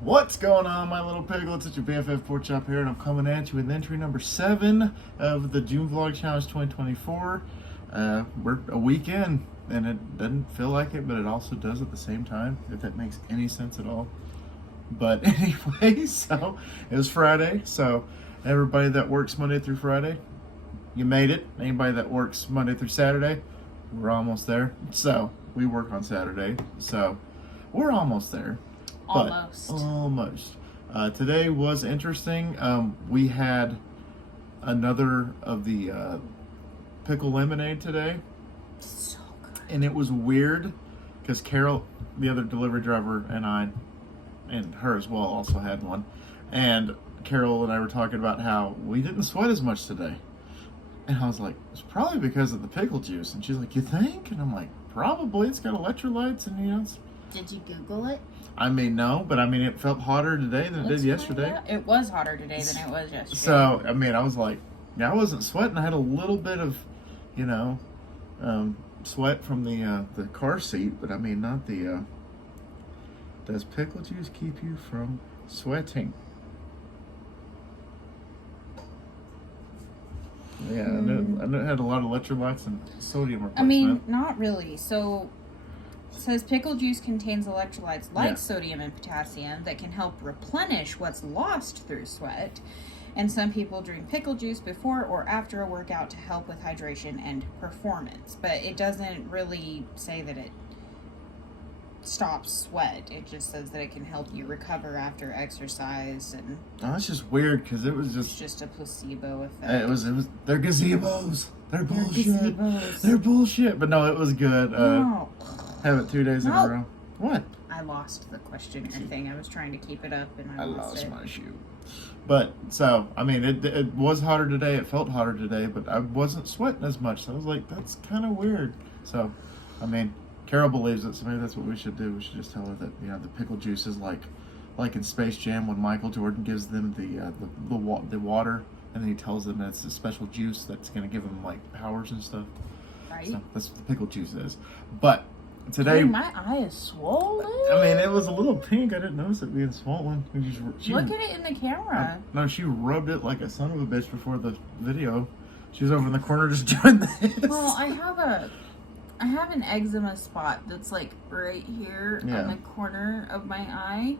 What's going on, my little piglets? It's your BFF Pork Chop here, and I'm coming at you with entry number 7 of the June Vlog Challenge 2024. We're a week in, and it doesn't feel like it, but it also does at the same time, if that makes any sense at all. But anyway, so it was Friday, so everybody that works Monday through Friday, you made it. Anybody that works Monday through Saturday, we're almost there. So we work on Saturday, so we're almost there. Almost. Today was interesting. We had another of the pickle lemonade today. So good. And it was weird because Carol, the other delivery driver, and I, and her as well, also had one. And Carol and I were talking about how we didn't sweat as much today. And I was like, it's probably because of the pickle juice. And she's like, you think? And I'm like, probably. It's got electrolytes and, Did you Google it? I mean, no, but I mean, it felt hotter today than it did yesterday. It was hotter today than it was yesterday. So, I mean, I was like, I wasn't sweating. I had a little bit of, sweat from the car seat, but I mean, not the, does pickle juice keep you from sweating? Yeah, I know it had a lot of electrolytes and sodium replacement. I mean, not really. So, it says pickle juice contains electrolytes like sodium and potassium that can help replenish what's lost through sweat. And some people drink pickle juice before or after a workout to help with hydration and performance. But it doesn't really say that it stops sweat. It just says that it can help you recover after exercise, and that's just weird because it was it's just a placebo effect. It was. They're gazebos. They're bullshit. Gazebos. They're bullshit. But no, it was good. Have it 2 days in a row. What? I lost the questionnaire thing. I was trying to keep it up, and I lost my shoe. But so, I mean, it was hotter today. It felt hotter today, but I wasn't sweating as much. So I was like, that's kind of weird. So, I mean, Carol believes it, so maybe that's what we should do. We should just tell her that the pickle juice is like in Space Jam when Michael Jordan gives them the water, and then he tells them that it's a special juice that's going to give them like powers and stuff. Right. So that's what the pickle juice is. But today, my eye is swollen. I mean, it was a little pink. I didn't notice it being swollen. Look at it in the camera. No, she rubbed it like a son of a bitch before the video. She was over in the corner just doing this. Well, I have an eczema spot that's like right here on the corner of my eye.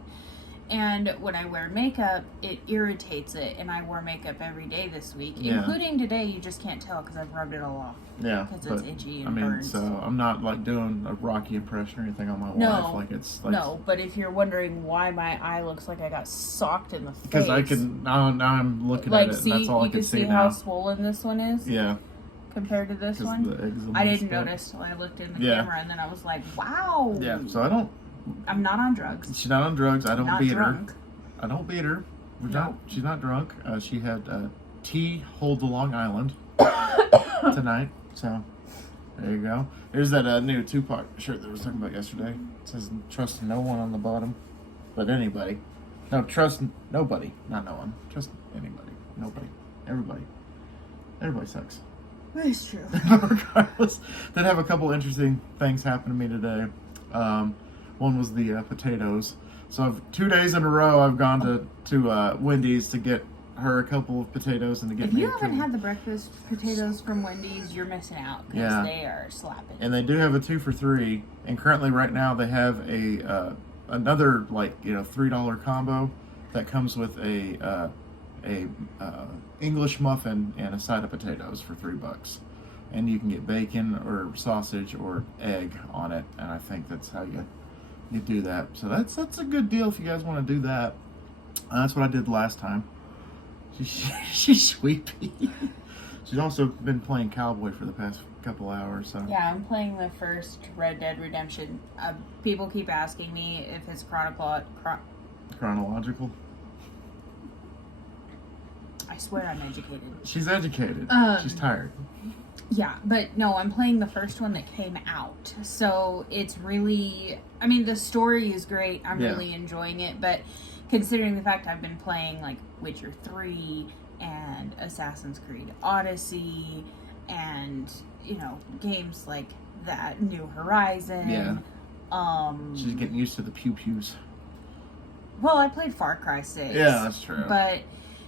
And when I wear makeup, it irritates it. And I wore makeup every day this week, including today. You just can't tell because I've rubbed it all off. Yeah, because it's itchy and burns. So I'm not like doing a Rocky impression or anything on my wife. Like it's like, no. But if you're wondering why my eye looks like I got socked in the face, because I can now I'm looking at it, and that's all I can see now. You can see how swollen this one is. Yeah. Compared to this one, I didn't notice till I looked in the camera, and then I was like, "Wow." Yeah. So I'm not on drugs. She's not on drugs. I don't beat her. I don't beat her. No. She's not drunk. She had tea, Hold the Long Island tonight. So there you go. There's that new Tupac shirt that I was talking about yesterday. It says "Trust no one" on the bottom, but anybody. No, trust nobody, not no one. Trust anybody, nobody, everybody. Everybody sucks. That's true. Regardless, did have a couple interesting things happen to me today. One was the potatoes. So 2 days in a row, I've gone to Wendy's to get her a couple of potatoes and to get if me. If you haven't had the breakfast potatoes from Wendy's, you're missing out because they are slapping. And they do have a 2 for $3. And currently, right now, they have a another $3 combo that comes with a English muffin and a side of potatoes for $3, and you can get bacon or sausage or egg on it, and I think that's how you do that. So that's a good deal if you guys want to do that. That's what I did last time. She's sweepy. She's also been playing cowboy for the past couple hours. So yeah, I'm playing the first Red Dead Redemption. People keep asking me if it's chronological. I swear I'm educated. She's educated. She's tired. Yeah, but no, I'm playing the first one that came out. So it's really, I mean, the story is great. I'm really enjoying it. But considering the fact I've been playing like Witcher 3 and Assassin's Creed Odyssey and, games like that, New Horizon. Yeah. She's getting used to the pew-pews. Well, I played Far Cry 6. Yeah, that's true. But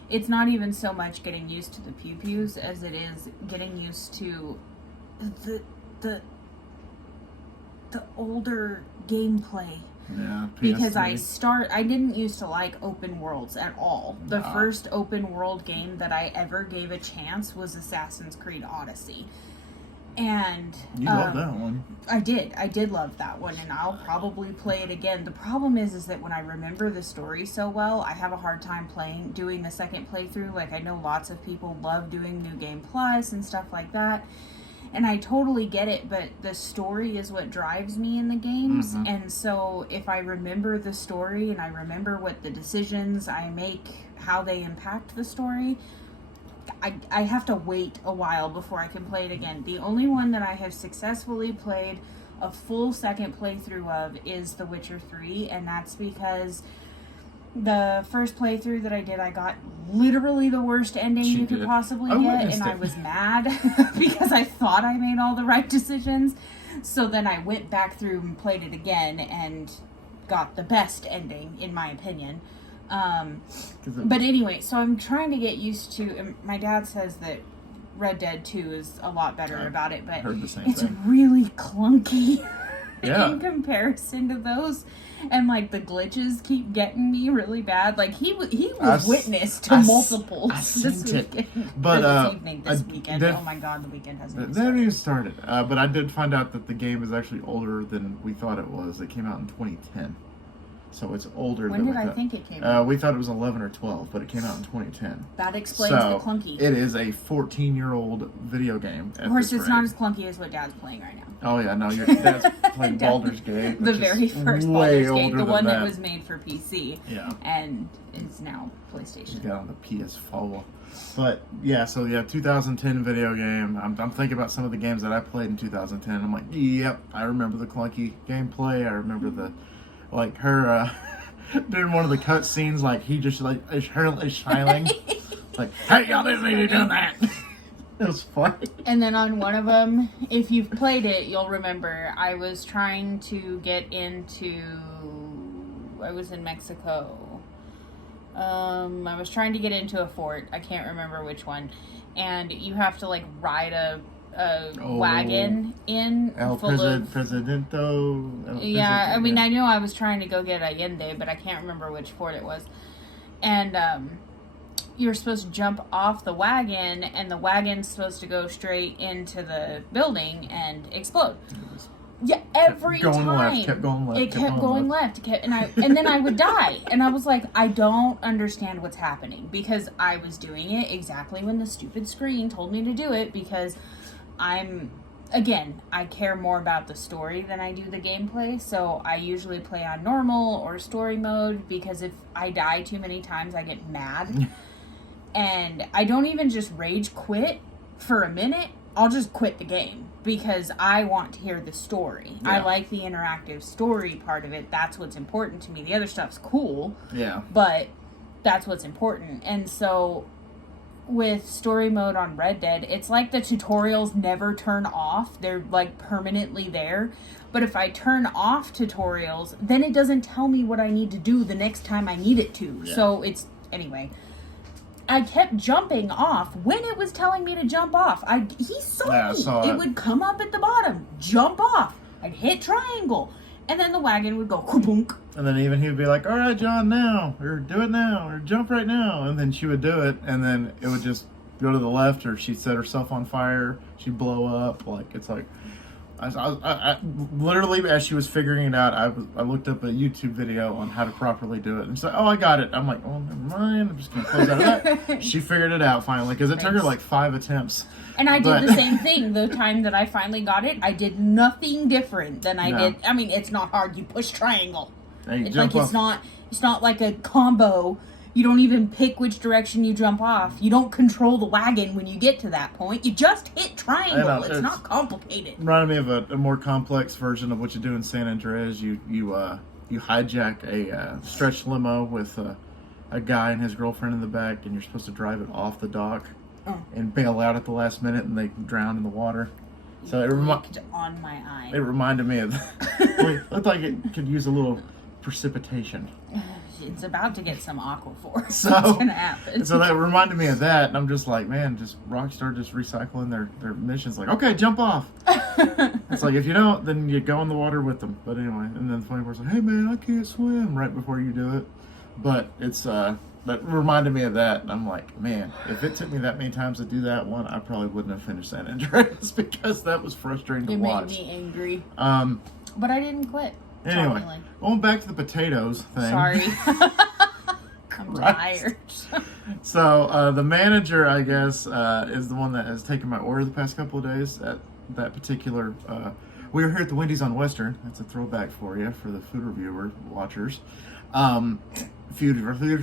it's not even so much getting used to the pew-pews as it is getting used to the older gameplay. Yeah, Because PS3. I didn't used to like open worlds at all. The No. first open world game that I ever gave a chance was Assassin's Creed Odyssey. And You love that one. I did love that one, and I'll probably play it again. The problem is that when I remember the story so well, I have a hard time doing the second playthrough. Like, I know lots of people love doing New Game Plus and stuff like that, and I totally get it, but the story is what drives me in the games. Mhm. And so if I remember the story and I remember what the decisions I make, how they impact the story, I have to wait a while before I can play it again. The only one that I have successfully played a full second playthrough of is The Witcher 3, and that's because the first playthrough that I did, I got literally the worst ending She you could did. possibly I get, witnessed and I it. was mad because I thought I made all the right decisions. So then I went back through and played it again and got the best ending, in my opinion. But anyway, so I'm trying to get used to, and my dad says that Red Dead 2 is a lot better I've about it, but heard the same it's thing. really clunky Yeah. in comparison to those. And like the glitches keep getting me really bad. Like he was witness to multiples I this seen it. weekend. But, Or this evening, this I weekend. def- Oh my god, the weekend hasn't They even haven't started. even started. But I did find out that the game is actually older than we thought it was. It came out in 2010. So it's older When than did we I thought. think it came out? We thought it was 11 or 12, but it came out in 2010. That explains So the clunky. it is a 14-year-old video game. Of course, it's not as clunky as what Dad's playing right now. Oh yeah, no, your dad's playing Dad- Baldur's Gate. The which very is first way Baldur's Gate, older the than one that was made for PC. Yeah. And is now She PlayStation. got on the PS4. But yeah, so yeah, 2010 video game. I'm thinking about some of the games that I played in 2010. I'm like, yep, I remember the clunky gameplay. I remember her during one of the cut scenes, like he just like is shiling, like, hey, y'all didn't need to do that. It was funny. And then on one of them, if you've played it, you'll remember I was trying to get into. I was in Mexico. I was trying to get into a fort. I can't remember which one. And you have to like ride a wagon in El full of. Presidento. El Yeah, I mean, Presidente. I knew I was trying to go get Allende, but I can't remember which fort it was. And you're supposed to jump off the wagon, and the wagon's supposed to go straight into the building and explode. Yeah, every going time. left, kept going left, It kept going left. And then I would die. And I was like, I don't understand what's happening. Because I was doing it exactly when the stupid screen told me to do it, because I care more about the story than I do the gameplay, so I usually play on normal or story mode, because if I die too many times, I get mad. And I don't even just rage quit for a minute, I'll just quit the game, because I want to hear the story. I Yeah. like the interactive story part of it, that's what's important to me. The other stuff's cool, Yeah. but that's what's important. And so with story mode on Red Dead, it's like the tutorials never turn off. They're like permanently there. But if I turn off tutorials, then it doesn't tell me what I need to do the next time I need it to. Yeah. So it's, anyway, I kept jumping off when it was telling me to jump off. He saw Yeah, I me. saw It it. would come up at the bottom, jump off. I'd hit triangle, and then the wagon would go kabunk. And then even he would be like, all right, John, now, or do it now, or jump right now. And then she would do it, and then it would just go to the left, or she'd set herself on fire, she'd blow up. Like, it's like, I literally, as she was figuring it out, I looked up a YouTube video on how to properly do it. And she's like, oh, I got it. I'm like, oh, never mind. I'm just going to close out of that. She figured it out finally, because it took her Thanks. like 5 attempts. And I did But- the same thing. The time that I finally got it, I did nothing different than I No. did. I mean, it's not hard. You push triangle. And you It's jump like off. it's not like a combo. You don't even pick which direction you jump off. You don't control the wagon when you get to that point. You just hit triangle. I know, It's not complicated. Reminded me of a more complex version of what you do in San Andreas. You hijack a stretch limo with a guy and his girlfriend in the back, and you're supposed to drive it off the dock Oh. and bail out at the last minute, and they drown in the water. So it Blinked on my eye. reminded me of. It looked like it could use a little precipitation. it's about to get some Aquaphor. So- It's gonna happen. So that reminded me of that, and I'm just like, man, just Rockstar just recycling their missions. Like, okay, jump off. It's like, if you don't, then you go in the water with them. But anyway, and then the funny part's like, hey man, I can't swim right before you do it. But it's that reminded me of that, and I'm like, man, if it took me that many times to do that one, I probably wouldn't have finished San Andreas because that was frustrating to It watch. made me angry. But I didn't quit. anyway, shockingly. going back to the potatoes thing. Sorry. I'm tired. So the manager, I guess, is the one that has taken my order the past couple of days. At that particular, we were here at the Wendy's on Western. That's a throwback for you for the food reviewer watchers. Food review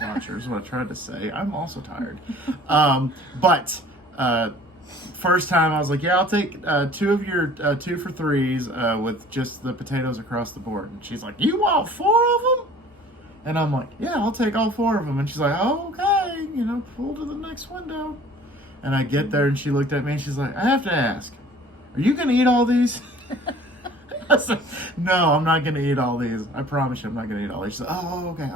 watchers. What I tried to say. I'm also tired. But first time I was like, yeah, I'll take 2 of your 2 for 3s with just the potatoes across the board. And she's like, you want 4 of them? And I'm like, yeah, I'll take all 4 of them. And she's like, oh, okay, pull to the next window. And I get there and she looked at me and she's like, I have to ask, are you going to eat all these? I said, no, I'm not going to eat all these. I promise you I'm not going to eat all these. She said, oh, okay.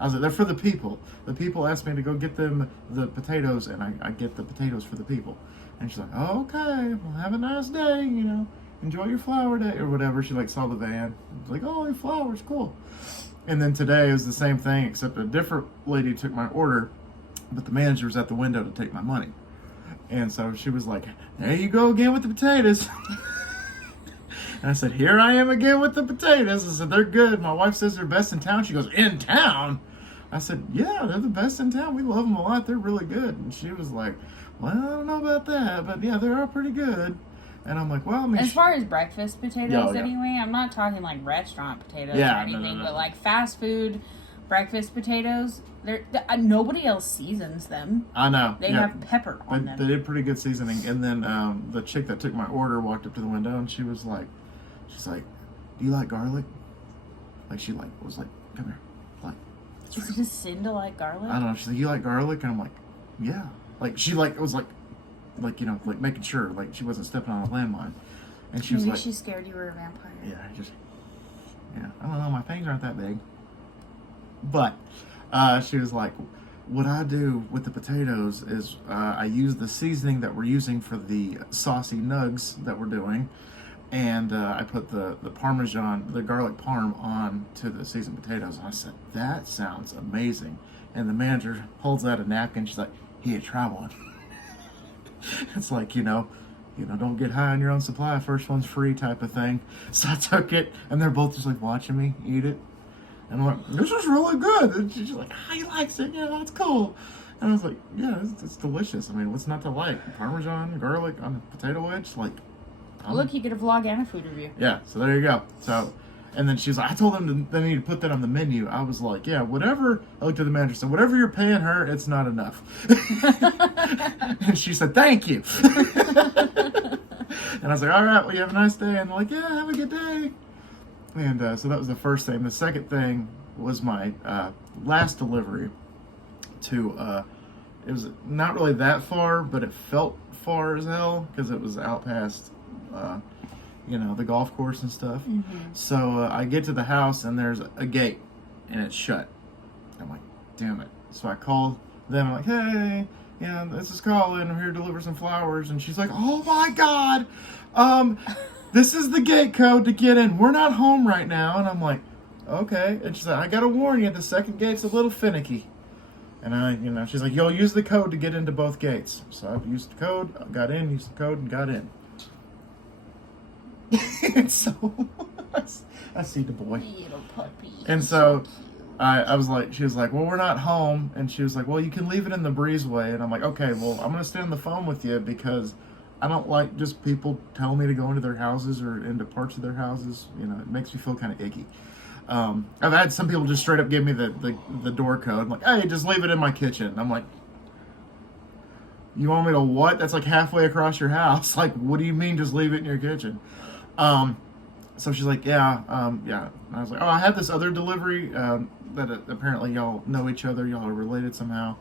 I was like, they're for the people. The people asked me to go get them the potatoes, and I get the potatoes for the people. And she's like, oh, okay, well, have a nice day, enjoy your flower day, or whatever. She saw the van. I was like, oh, your flowers, cool. And then today it was the same thing, except a different lady took my order, but the manager was at the window to take my money. And so she was like, there you go again with the potatoes. And I said, here I am again with the potatoes. I said, they're good. My wife says they're best in town. She goes, in town? I said, yeah, they're the best in town. We love them a lot. They're really good. And she was like, well, I don't know about that, but yeah, they are pretty good. And I'm like, well, I mean, as far as breakfast potatoes, yeah. anyway, I'm not talking like restaurant potatoes Yeah, or anything, no. but like fast food breakfast potatoes, nobody else seasons them. I know. They yeah. have pepper on They them. did pretty good seasoning. And then the chick that took my order walked up to the window and she's like, do you like garlic? She was like, come here. Is it a sin to like garlic? I don't know. She's like, you like garlic? And I'm like, yeah. She was making sure she wasn't stepping on a landmine. And she was Maybe like, she's scared you were a vampire. yeah, I don't know. My fangs aren't that big. But she was like, what I do with the potatoes is I use the seasoning that we're using for the saucy nugs that we're doing. And I put the Parmesan, the garlic parm on to the seasoned potatoes. And I said, that sounds amazing. And the manager holds out a napkin. She's like, here, try one. It's like, don't get high on your own supply. First one's free type of thing. So I took it, and they're both just watching me eat it. And I'm like, this is really good. And she's like, he likes it. Yeah, that's cool. And I was like, yeah, it's delicious. I mean, what's not to like? Parmesan, garlic on a potato wedge? Look, you get a vlog and a food review. Yeah, so there you go. So, and then she's like, I told them they need to put that on the menu. I was like, yeah, whatever. I looked at the manager and said, whatever you're paying her, it's not enough. And she said, thank you. And I was like, all right, well, you have a nice day. And they're like, yeah, have a good day. And so that was the first thing. The second thing was my last delivery to, it was not really that far, but it felt far as hell because it was out past the golf course and stuff. Mm-hmm. So I get to the house and there's a gate and it's shut. I'm like, damn it. So I called them. I'm like, hey, yeah, this is Colin. I'm here to deliver some flowers. And she's like, oh my God. This is the gate code to get in. We're not home right now. And I'm like, okay. And she's like, I got to warn you, the second gate's a little finicky. And she's like, you'll use the code to get into both gates. So I used the code, got in, used the code, and got in. And so I see the boy. Little puppy. And so I was like, she was like, well, we're not home. And she was like, well, you can leave it in the breezeway. And I'm like, okay, well, I'm going to stay on the phone with you because I don't like just people telling me to go into their houses or into parts of their houses. It makes me feel kind of icky. I've had some people just straight up give me the door code. I'm like, hey, just leave it in my kitchen. And I'm like, you want me to what? That's halfway across your house. What do you mean just leave it in your kitchen? So she's like, yeah. And I was like, oh, I had this other delivery that apparently y'all know each other. Y'all are related somehow.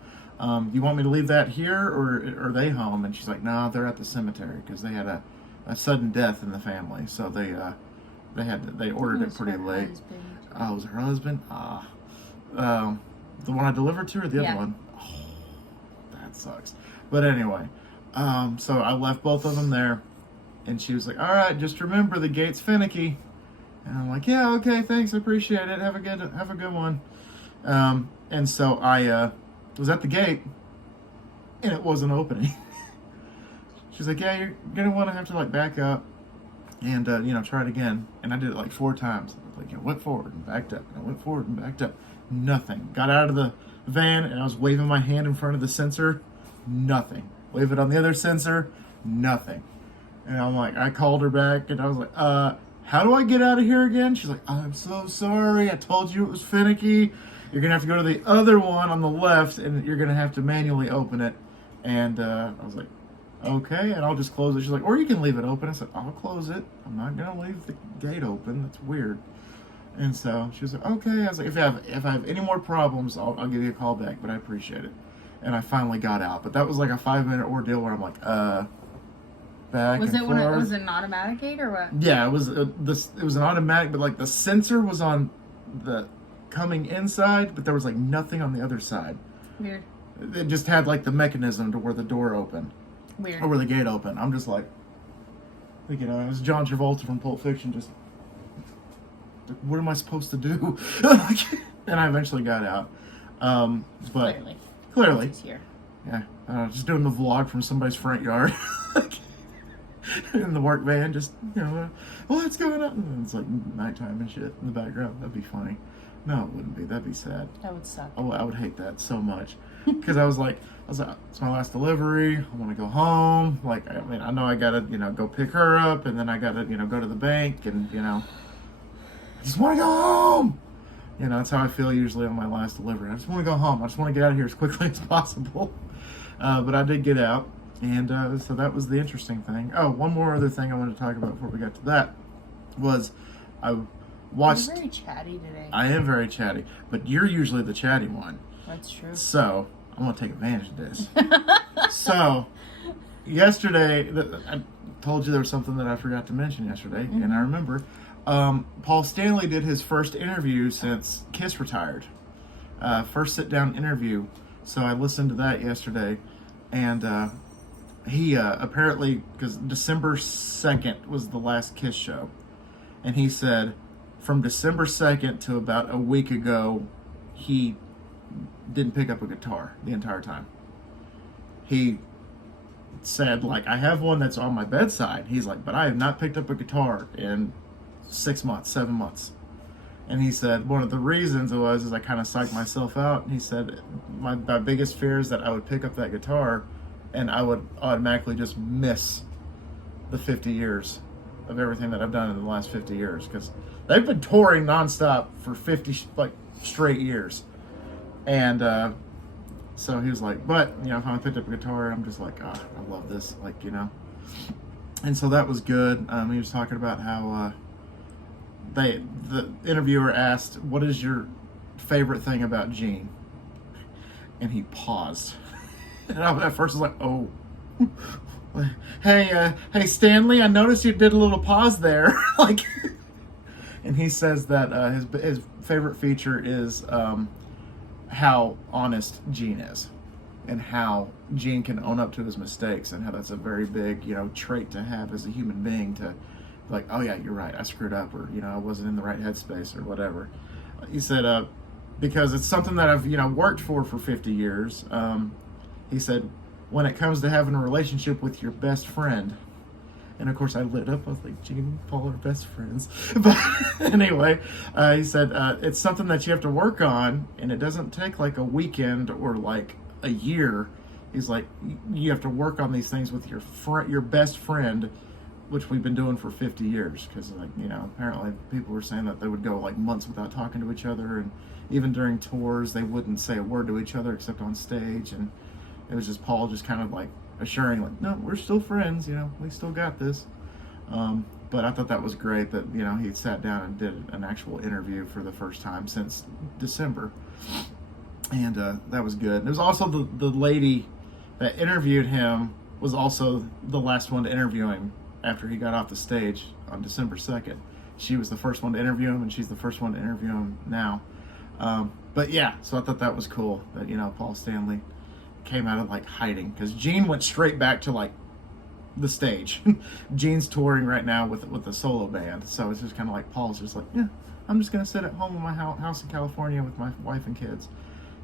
You want me to leave that here or are they home? And she's like, no, they're at the cemetery because they had a sudden death in the family. So they ordered it pretty late. Oh, it was her husband? The one I delivered to or the Yeah. other one? Oh, that sucks. But anyway, so I left both of them there, and she was like, all right, just remember the gate's finicky. And I'm like, yeah, okay, thanks, I appreciate it. Have a good one. And so I was at the gate, and it wasn't opening. She's like, yeah, you're gonna want to have to like back up and try it again. And I did it like 4 times. Like, I went forward and backed up, and I went forward and backed up. Nothing. Got out of the van, and I was waving my hand in front of the sensor. Nothing. Wave it on the other sensor. Nothing. And I'm like, I called her back, and I was like, how do I get out of here again? She's like, I'm so sorry. I told you it was finicky. You're gonna have to go to the other one on the left, and you're gonna have to manually open it. And I was like, okay, and I'll just close it. She's like, or you can leave it open. I said, I'll close it. I'm not gonna leave the gate open. That's weird. And so she was like, okay. I was like, if I have any more problems, I'll give you a call back. But I appreciate it. And I finally got out. But that was like a 5-minute ordeal where I'm like, back. Was and it when it forth. was an automatic gate or what? Yeah, it was it was an automatic, but like the sensor was on the coming inside, but there was like nothing on the other side. Weird. It just had like the mechanism to where the door opened. Weird. Or where the gate opened. I'm just like, it was John Travolta from Pulp Fiction. Just, like, what am I supposed to do? And I eventually got out. But clearly, He's here. yeah, just doing the vlog from somebody's front yard. In the work van, just, what's going on? And it's like nighttime and shit in the background. That'd be funny. No, it wouldn't be. That'd be sad. That would suck. Oh, I would hate that so much. Because I was like, it's my last delivery. I want to go home. Like, I mean, I know I gotta, go pick her up, and then I gotta, go to the bank, and I just want to go home. That's how I feel usually on my last delivery. I just want to go home. I just want to get out of here as quickly as possible. But I did get out, and so that was the interesting thing. Oh, one more other thing I wanted to talk about before we got to that was I watched. You're very chatty today. I am very chatty, but you're usually the chatty one. That's true. So I'm gonna take advantage of this. So yesterday, I told you there was something that I forgot to mention yesterday, and I remember. Paul Stanley did his first interview since Kiss retired. First sit-down interview. So I listened to that yesterday, and he apparently, because December 2nd was the last Kiss show, and he said from December 2nd to about a week ago, he didn't pick up a guitar the entire time. He said, like, I have one that's on my bedside. He's like, but I have not picked up a guitar in 6 months, 7 months. And he said one of the reasons is I kind of psyched myself out. And he said my biggest fear is that I would pick up that guitar and I would automatically just miss the 50 years of everything that I've done in the last 50 years, because they've been touring nonstop for 50 straight years. And so he was like, but if I picked up a guitar, I'm just like, I love this, And so that was good. He was talking about how the interviewer asked, what is your favorite thing about Gene? And he paused. And I at first was like, oh. Hey Stanley, I noticed you did a little pause there. And he says that his favorite feature is how honest Gene is, and how Gene can own up to his mistakes, and how that's a very big, trait to have as a human being, to like, oh yeah, you're right, I screwed up, or I wasn't in the right headspace, or whatever. He said because it's something that I've worked for 50 years. He said when it comes to having a relationship with your best friend, and of course I lit up. I was like, Gene and Paul are best friends. But anyway, he said it's something that you have to work on, and it doesn't take like a weekend or like a year. He's like, you have to work on these things with your best friend, which we've been doing for 50 years. Because apparently people were saying that they would go like months without talking to each other, and even during tours they wouldn't say a word to each other except on stage. And it was just Paul just kind of like assuring, like, no, we're still friends, we still got this. But I thought that was great that he sat down and did an actual interview for the first time since December, and that was good. And it was also the lady that interviewed him was also the last one to interview him after he got off the stage on December 2nd. she was the first one to interview him, and she's the first one to interview him now. But yeah, so I thought that was cool that, you know, Paul Stanley came out of like hiding, because Gene went straight back to like the stage. Gene's touring right now with a solo band, so it's just kind of like Paul's just like, yeah, I'm just gonna sit at home in my house in California with my wife and kids.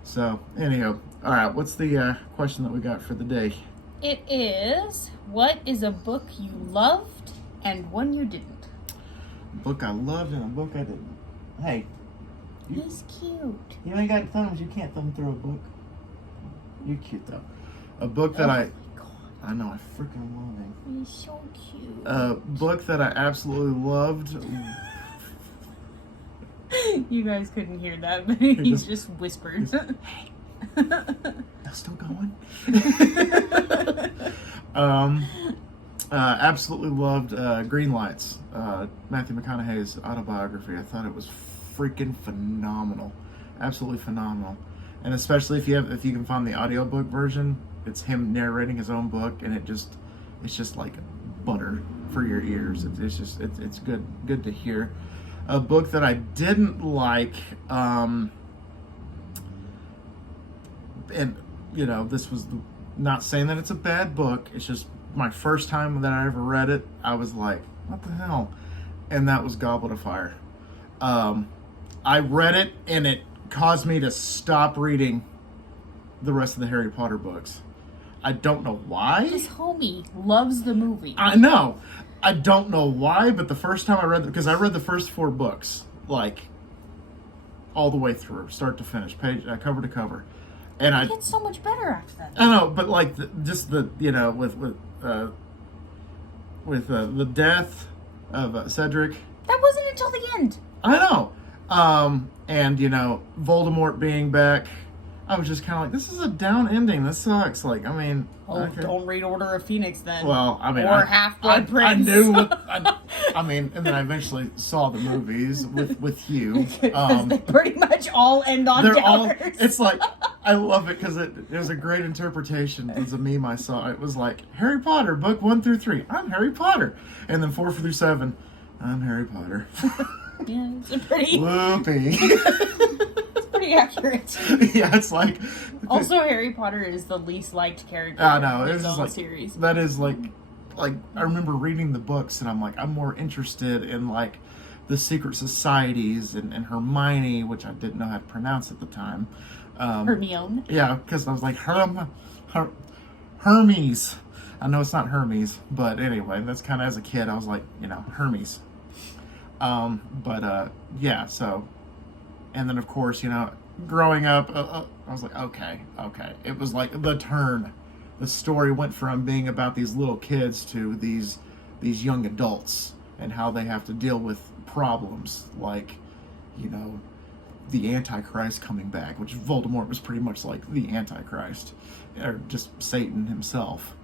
So anyhow, all right, what's the question that we got for the day? It is, what is a book you loved and one you didn't? A book I loved and a book I didn't. Hey, He's cute. you ain't got thumbs, you can't thumb through a book. You're cute though. A book that I know, I freaking love him. He's so cute. A book that I absolutely loved. You guys couldn't hear that, but he just whispered. Hey, that's still going. Absolutely loved Green Lights, Matthew McConaughey's autobiography. I thought it was freaking phenomenal, absolutely phenomenal. And especially if you can find the audiobook version, it's him narrating his own book, and it's just like butter for your ears. It's good to hear. A book that I didn't like, and you know, this was not saying that it's a bad book. It's just my first time that I ever read it, I was like, what the hell? And that was Goblet of Fire. I read it, and it caused me to stop reading the rest of the Harry Potter books. I don't know why. His homie loves the movie. I know. I don't know why, but the first time I read because I read the first 4 books, like, all the way through, start to finish, page cover to cover. And it gets so much better after that. I know, but like just the, you know, with the death of Cedric. That wasn't until the end. I know. And, you know, Voldemort being back, I was just kind of like, this is a down ending. This sucks. Like, I mean... okay. Don't read Order of Phoenix then. Well, I mean... Or Half-Blood Prince. I knew... I mean, and then I eventually saw the movies with you. They pretty much all end on downers. It's like, I love it because it was a great interpretation. It was a meme I saw. It was like, Harry Potter, book 1 through 3. I'm Harry Potter. And then 4 through 7, I'm Harry Potter. Yeah, it's pretty... Whoopee. It's pretty accurate. Yeah, it's like... Also, Harry Potter is the least liked character I know, in it's the just like... series. That is like... Like, I remember reading the books, and I'm like, I'm more interested in, like, the secret societies and Hermione, which I didn't know how to pronounce at the time. Hermione. Yeah, because I was like, Hermes. I know it's not Hermes, but anyway, that's kind of as a kid, I was like, you know, Hermes. Yeah, so, and then of course, you know, growing up, I was like, okay. It was like the turn. The story went from being about these little kids to these young adults and how they have to deal with problems like, you know, the Antichrist coming back, which Voldemort was pretty much like the Antichrist, or just Satan himself,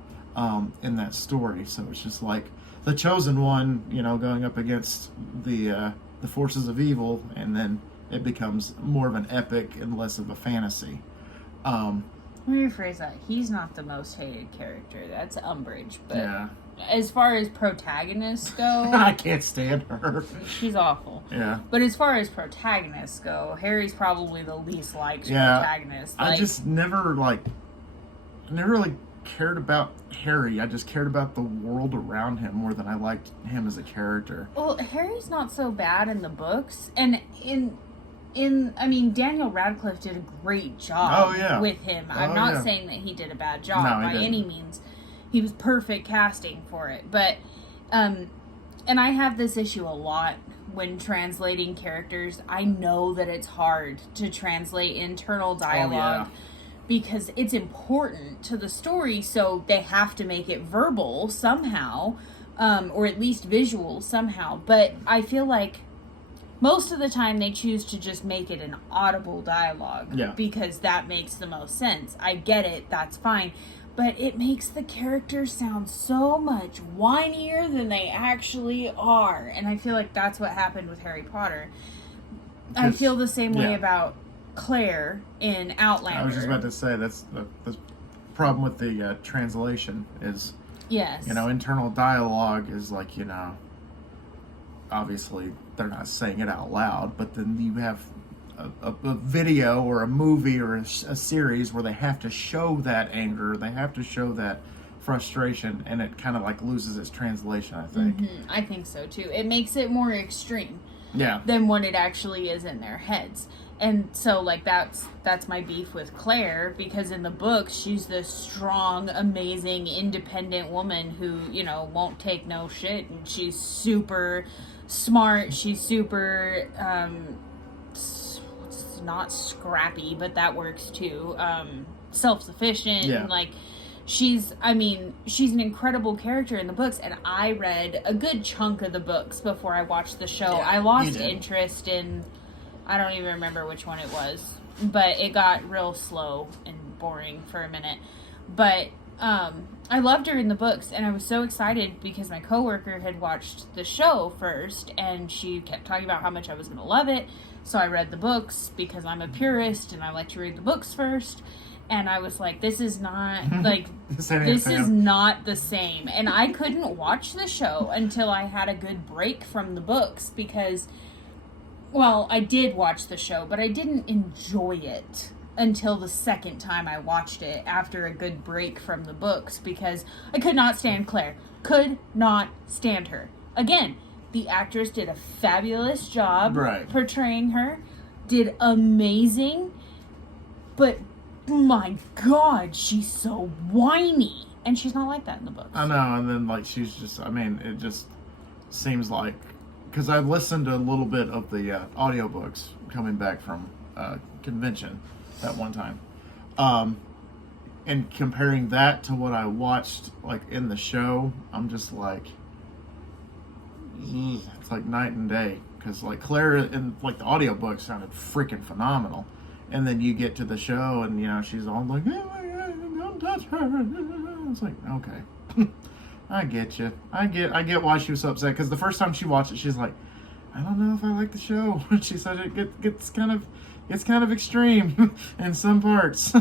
in that story. So it's just like the chosen one, you know, going up against the forces of evil, and then it becomes more of an epic and less of a fantasy. Let me rephrase that. He's not the most hated character. That's Umbridge. But Yeah. as far as protagonists go, I can't stand her. she's awful. Yeah. But as far as protagonists go, Harry's probably the least liked Yeah. protagonist. I just never really cared about Harry. I just cared about the world around him more than I liked him as a character. Well, Harry's not so bad in the books, and I mean, Daniel Radcliffe did a great job with him. I'm not saying that he did a bad job by any means. He was perfect casting for it. But, and I have this issue a lot when translating characters. I know that it's hard to translate internal dialogue because it's important to the story, so they have to make it verbal somehow, or at least visual somehow. But I feel like most of the time they choose to just make it an audible dialogue because that makes the most sense. I get it, that's fine. But it makes the characters sound so much whinier than they actually are. And I feel like that's what happened with Harry Potter. I feel the same way about Claire in Outlander. I was just about to say, that's the problem with the translation is, yes, you know, internal dialogue is like, you know, obviously they're not saying it out loud, but then you have a video or a movie or a series where they have to show that anger, they have to show that frustration, and it kind of like loses its translation, I think. I think so too. It makes it more extreme Yeah. than what it actually is in their heads. And so like that's my beef with Claire, because in the books she's this strong, amazing, independent woman who, you know, won't take no shit, and she's super smart, she's super not scrappy, but that works too, self-sufficient. Yeah. And like she's an incredible character in the books, and I read a good chunk of the books before I watched the show. Yeah, I you lost did. interest in, I don't even remember which one it was, but it got real slow and boring for a minute. But I loved her in the books, and I was so excited because my coworker had watched the show first, and she kept talking about how much I was going to love it. So I read the books because I'm a purist and I like to read the books first. And I was like, this is not, like, This ain't this anything. is not the same. And I couldn't watch the show until I had a good break from the books because, well, I did watch the show, but I didn't enjoy it until the second time I watched it after a good break from the books because I could not stand Claire. Could not stand her. Again, the actress did a fabulous job Right. portraying her, did amazing, but my God, she's so whiny. And she's not like that in the books. I know, and then like she's just, I mean, it just seems like, because I've listened to a little bit of the audiobooks coming back from convention that one time, and comparing that to what I watched like in the show, I'm just like, ugh, it's like night and day. Because like Claire in like the audiobook sounded freaking phenomenal, and then you get to the show and you know she's all like, oh my God, don't touch her. It's like, okay. I get you. I get why she was so upset, because the first time she watched it, she's like, I don't know if I like the show. She said it gets kind of extreme in some parts.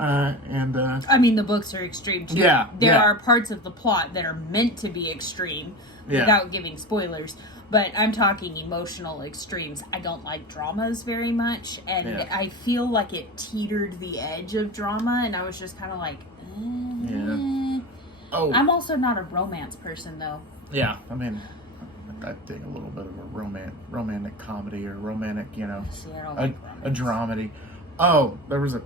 I mean, the books are extreme too. Yeah, There yeah. are parts of the plot that are meant to be extreme Yeah. without giving spoilers. But I'm talking emotional extremes. I don't like dramas very much, and Yeah. I feel like it teetered the edge of drama, and I was just kind of like, Yeah. Oh, I'm also not a romance person, though. yeah. I mean, I dig a little bit of a romantic comedy or romantic, you know, See, I don't a like romance. dramedy. Oh, there was a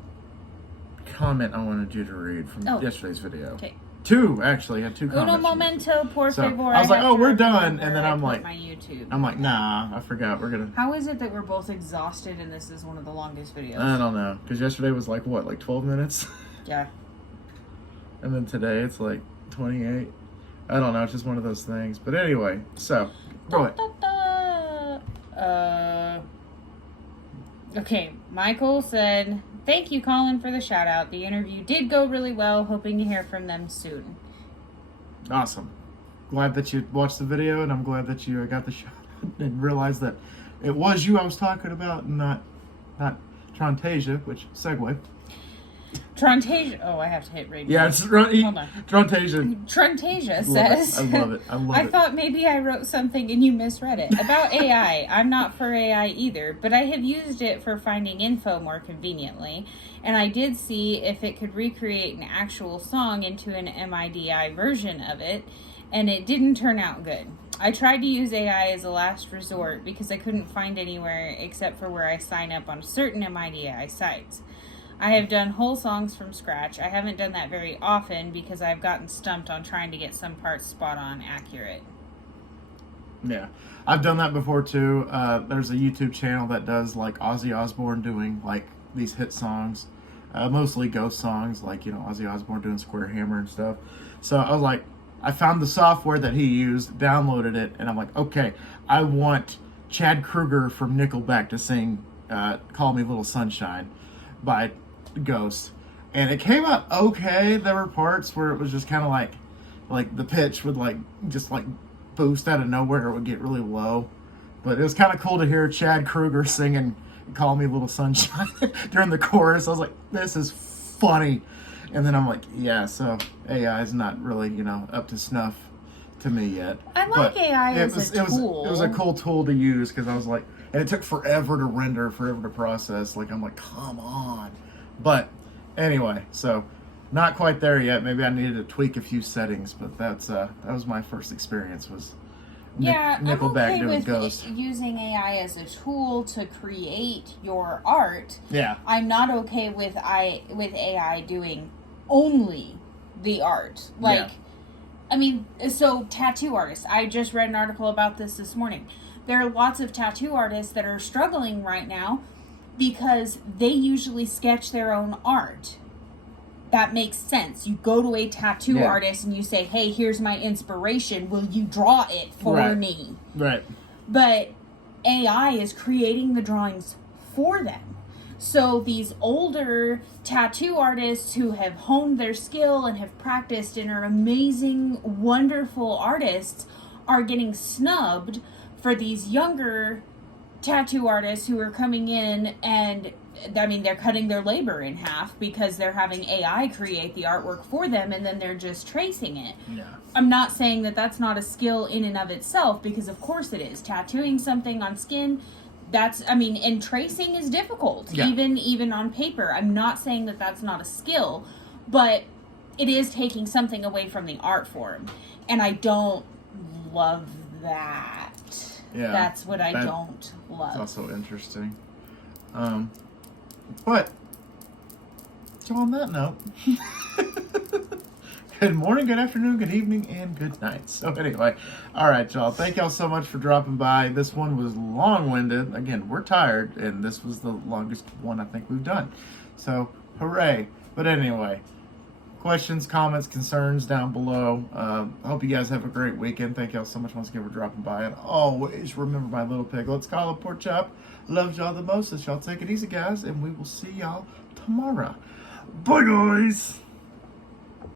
comment I wanted you to read from Oh. yesterday's video. Okay. Two, actually. I had two Uno comments. momento, por So, favor. I was like, have oh, to we're done, remember and then I I'm put like- my YouTube. I'm like, nah, I forgot. We're gonna. How is it that we're both exhausted and this is one of the longest videos? I don't know, because yesterday was like what, like 12 minutes, Yeah. and then today it's like 28. I don't know. It's just one of those things. But anyway, so go ahead. Okay, Michael said, thank you, Colin, for the shout out. The interview did go really well. Hoping to hear from them soon. Awesome. Glad that you watched the video, and I'm glad that you got the shot and realized that it was you I was talking about, and not Trontasia, which segue. Trontasia. Oh, I have to hit radio. Yeah, it's Hold on. Trontasia. Trontasia Love it. says, I love it. I love I it. thought maybe I wrote something and you misread it. About AI, I'm not for AI either, but I have used it for finding info more conveniently, and I did see if it could recreate an actual song into an MIDI version of it, and it didn't turn out good. I tried to use AI as a last resort because I couldn't find anywhere except for where I sign up on certain MIDI sites. I have done whole songs from scratch. I haven't done that very often because I've gotten stumped on trying to get some parts spot on accurate. Yeah, I've done that before too. There's a YouTube channel that does like Ozzy Osbourne doing like these hit songs, mostly ghost songs, like, you know, Ozzy Osbourne doing Square Hammer and stuff. So I was like, I found the software that he used, downloaded it, and I'm like, okay, I want Chad Kroeger from Nickelback to sing "Call Me Little Sunshine" by Ghost, and it came out okay. There were parts where it was just kind of like the pitch would like just like boost out of nowhere. It would get really low, but it was kind of cool to hear Chad Kroeger singing "Call Me Little Sunshine" during the chorus. I was like, this is funny. And then I'm like, yeah, so AI is not really, you know, up to snuff to me yet. I like But AI it as was, a it was, tool. It was a cool tool to use because I was like, and it took forever to render, forever to process. Like I'm like, come on. But anyway, so not quite there yet. Maybe I needed to tweak a few settings, but that was my first experience was Yeah, Nickelback I'm okay doing with Ghost. using AI as a tool to create your art. Yeah. I'm not okay with AI doing only the art. Like, Yeah. I mean, so tattoo artists. I just read an article about this morning. There are lots of tattoo artists that are struggling right now because they usually sketch their own art. That makes sense. You go to a tattoo Yeah. artist and you say, "Hey, here's my inspiration. Will you draw it for Right. me?" Right. But AI is creating the drawings for them. So these older tattoo artists who have honed their skill and have practiced and are amazing, wonderful artists are getting snubbed for these younger tattoo artists who are coming in, and I mean, they're cutting their labor in half because they're having AI create the artwork for them and then they're just tracing it. Yeah. I'm not saying that that's not a skill in and of itself, because of course it is. Tattooing something on skin, and tracing is difficult, Yeah. even on paper. I'm not saying that that's not a skill, but it is taking something away from the art form, and I don't love that. Yeah, That's what I that- don't It's love. also interesting. But so on that note, good morning, good afternoon, good evening, and good night. So anyway, all right, y'all. Thank y'all so much for dropping by. This one was long-winded. Again, we're tired, and this was the longest one I think we've done. So hooray! But anyway, questions, comments, concerns down below. I hope you guys have a great weekend. Thank y'all so much once again for dropping by. And always remember my little piglets, call it pork chop. Loves y'all the most. So y'all take it easy, guys, and we will see y'all tomorrow. Bye, guys.